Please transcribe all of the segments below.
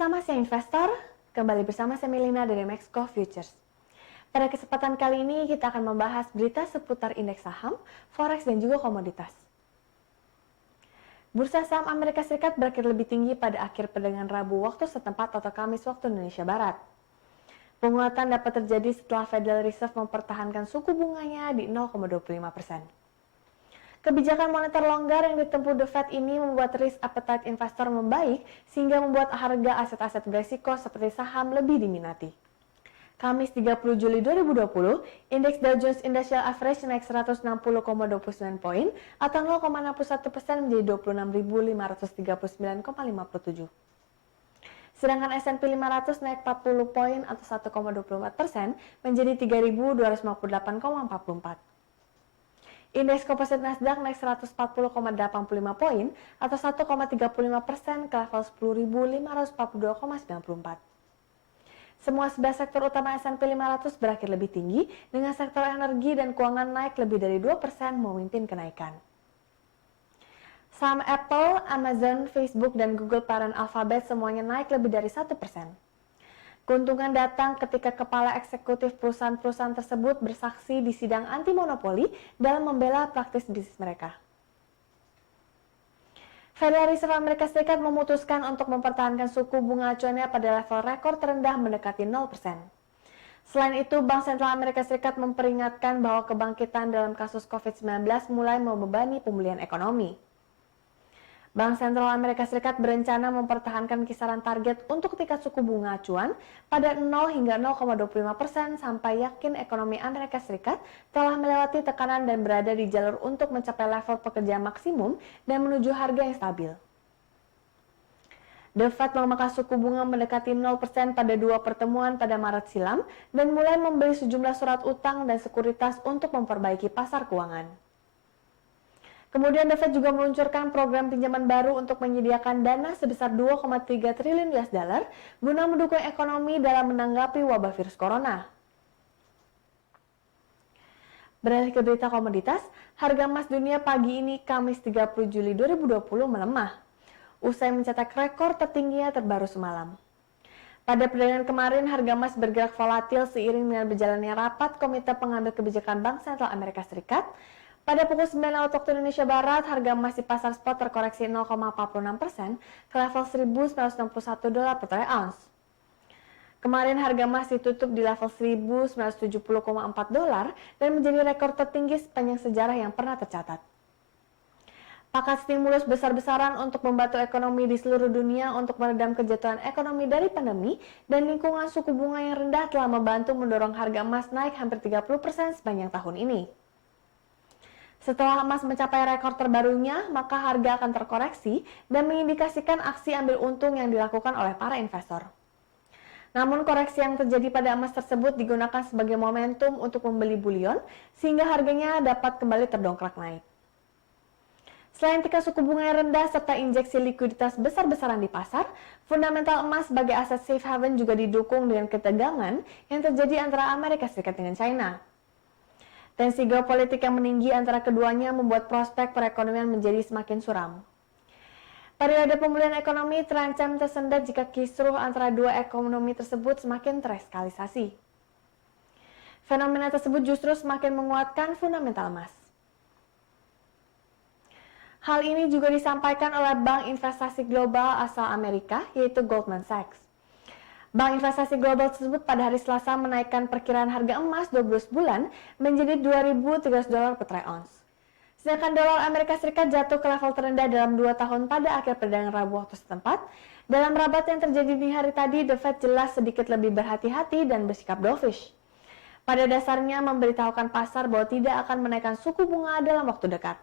Selamat siang investor, kembali bersama saya Melina dari Maxco Futures. Pada kesempatan kali ini kita akan membahas berita seputar indeks saham, forex dan juga komoditas. Bursa saham Amerika Serikat berakhir lebih tinggi pada akhir perdagangan Rabu waktu setempat atau Kamis waktu Indonesia Barat. Penguatan dapat terjadi setelah Federal Reserve mempertahankan suku bunganya di 0,25%. Kebijakan moneter longgar yang ditempuh The Fed ini membuat risk appetite investor membaik sehingga membuat harga aset-aset beresiko seperti saham lebih diminati. Kamis 30 Juli 2020, indeks Dow Jones Industrial Average naik 160,29 poin atau 0,61% menjadi 26.539,57. Sedangkan S&P 500 naik 40 poin atau 1,24% menjadi 3.258,44. Indeks komposit Nasdaq naik 140,85 poin atau 1,35% ke level 10.542,94. Semua 11 sektor utama S&P 500 berakhir lebih tinggi dengan sektor energi dan keuangan naik lebih dari 2% memimpin kenaikan. Saham Apple, Amazon, Facebook, dan Google parent Alphabet semuanya naik lebih dari 1%. Keuntungan datang ketika kepala eksekutif perusahaan-perusahaan tersebut bersaksi di sidang anti monopoli dalam membela praktis bisnis mereka. Federal Reserve Amerika Serikat memutuskan untuk mempertahankan suku bunga acuannya pada level rekor terendah mendekati 0%. Selain itu, Bank Sentral Amerika Serikat memperingatkan bahwa kebangkitan dalam kasus COVID-19 mulai membebani pemulihan ekonomi. Bank Sentral Amerika Serikat berencana mempertahankan kisaran target untuk tingkat suku bunga acuan pada 0 hingga 0,25% sampai yakin ekonomi Amerika Serikat telah melewati tekanan dan berada di jalur untuk mencapai level pekerjaan maksimum dan menuju harga yang stabil. The Fed memangkas suku bunga mendekati 0% pada dua pertemuan pada Maret silam dan mulai membeli sejumlah surat utang dan sekuritas untuk memperbaiki pasar keuangan. Kemudian The Fed juga meluncurkan program pinjaman baru untuk menyediakan dana sebesar 2,3 triliun US dollar guna mendukung ekonomi dalam menanggapi wabah virus corona. Beralih ke berita komoditas, harga emas dunia pagi ini Kamis 30 Juli 2020 melemah, usai mencetak rekor tertingginya terbaru semalam. Pada perdagangan kemarin, harga emas bergerak volatil seiring dengan berjalannya rapat Komite Pengambil Kebijakan Bank Sentral Amerika Serikat. Pada pukul 9 waktu Indonesia Barat, harga emas di pasar spot terkoreksi 0,46% ke level $1.961 per troy ounce. Kemarin harga emas ditutup di level $1.970,4 dan menjadi rekor tertinggi sepanjang sejarah yang pernah tercatat. Paket stimulus besar-besaran untuk membantu ekonomi di seluruh dunia untuk meredam kejatuhan ekonomi dari pandemi dan lingkungan suku bunga yang rendah telah membantu mendorong harga emas naik hampir 30% sepanjang tahun ini. Setelah emas mencapai rekor terbarunya, maka harga akan terkoreksi dan mengindikasikan aksi ambil untung yang dilakukan oleh para investor. Namun koreksi yang terjadi pada emas tersebut digunakan sebagai momentum untuk membeli bullion sehingga harganya dapat kembali terdongkrak naik. Selain tingkat suku bunga yang rendah serta injeksi likuiditas besar-besaran di pasar, fundamental emas sebagai aset safe haven juga didukung dengan ketegangan yang terjadi antara Amerika Serikat dengan China. Tensi geopolitik yang meninggi antara keduanya membuat prospek perekonomian menjadi semakin suram. Periode pemulihan ekonomi terancam tersendat jika kisruh antara dua ekonomi tersebut semakin tereskalisasi. Fenomena tersebut justru semakin menguatkan fundamental emas. Hal ini juga disampaikan oleh Bank Investasi Global asal Amerika, yaitu Goldman Sachs. Bank investasi global tersebut pada hari Selasa menaikkan perkiraan harga emas 12 bulan menjadi $2.300 per troy ounce. Sedangkan dolar Amerika Serikat jatuh ke level terendah dalam 2 tahun pada akhir perdagangan Rabu waktu setempat. Dalam rapat yang terjadi di hari tadi, The Fed jelas sedikit lebih berhati-hati dan bersikap dovish. Pada dasarnya memberitahukan pasar bahwa tidak akan menaikkan suku bunga dalam waktu dekat.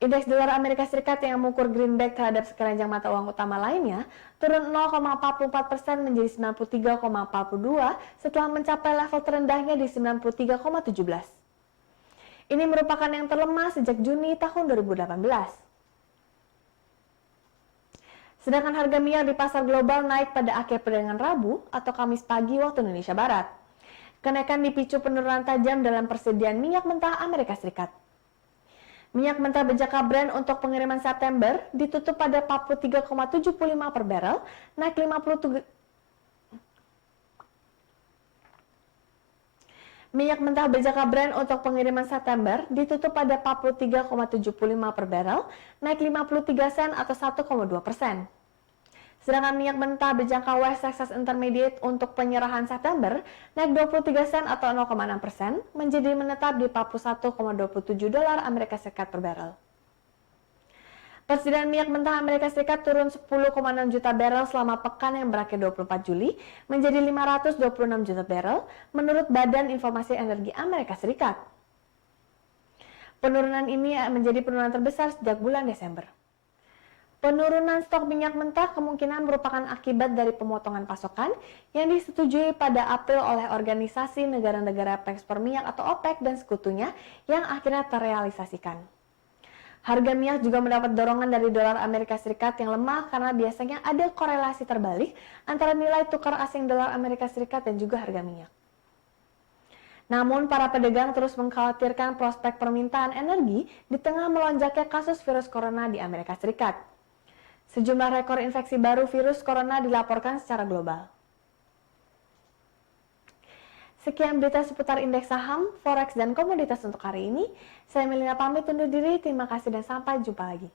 Indeks dolar Amerika Serikat yang mengukur greenback terhadap sekeranjang mata uang utama lainnya turun 0,44% menjadi 93,42 setelah mencapai level terendahnya di 93,17. Ini merupakan yang terlemah sejak Juni tahun 2018. Sedangkan harga minyak di pasar global naik pada akhir perdagangan Rabu atau Kamis pagi waktu Indonesia Barat. Kenaikan dipicu penurunan tajam dalam persediaan minyak mentah Amerika Serikat. Minyak mentah bejaka Brent untuk pengiriman September ditutup pada 43,75 per barrel, naik 53. Minyak mentah bejaka Brent untuk pengiriman September ditutup pada 43,75 per barrel, naik 53 sen atau 1,2%. Sedangkan minyak mentah bejaka West Texas Intermediate untuk penyerahan September naik 23 sen atau 0,6% menjadi menetap di 41,27 dolar Amerika Serikat per barrel. Persediaan minyak mentah Amerika Serikat turun 10,6 juta barrel selama pekan yang berakhir 24 Juli menjadi 526 juta barrel menurut Badan Informasi Energi Amerika Serikat. Penurunan ini menjadi penurunan terbesar sejak bulan Desember. Penurunan stok minyak mentah kemungkinan merupakan akibat dari pemotongan pasokan yang disetujui pada April oleh Organisasi Negara-Negara Pengekspor Minyak atau OPEC dan sekutunya yang akhirnya terrealisasikan. Harga minyak juga mendapat dorongan dari dolar Amerika Serikat yang lemah karena biasanya ada korelasi terbalik antara nilai tukar asing dolar Amerika Serikat dan juga harga minyak. Namun, para pedagang terus mengkhawatirkan prospek permintaan energi di tengah melonjaknya kasus virus corona di Amerika Serikat. Sejumlah rekor infeksi baru virus corona dilaporkan secara global. Sekian berita seputar indeks saham, forex, dan komoditas untuk hari ini. Saya Melina pamit undur diri, terima kasih dan sampai jumpa lagi.